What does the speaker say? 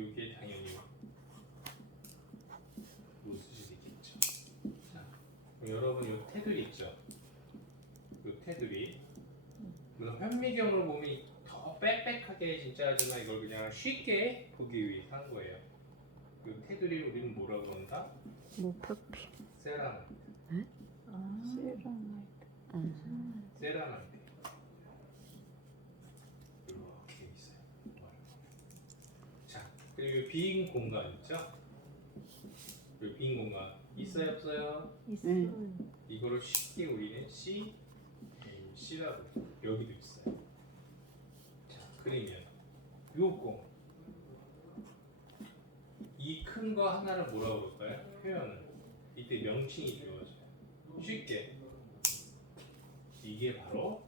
요게 당연히 로스질이겠죠. 자, 여러분 요 테두리 있죠? 요 테두리. 물론 현미경으로 보면 더 빽빽하게 진짜 하지만 이걸 그냥 쉽게 보기 위해서 한 거예요. 요 테두리 우리는 뭐라고 한다? 목표피. 세라나이트. 응? 네? 아, 세라나이트. 응. 음. 세라나이트. 그리고 빈 공간 있죠? 이빈 공간 있어요 없어요? 응. 이거를 쉽게 우리는 C, A, C라고. 여기도 있어요. 자, 그러면 요거 이 큰 거 하나를 뭐라고 그럴까요? 표현을 이때 명칭이 주어져요. 쉽게 이게 바로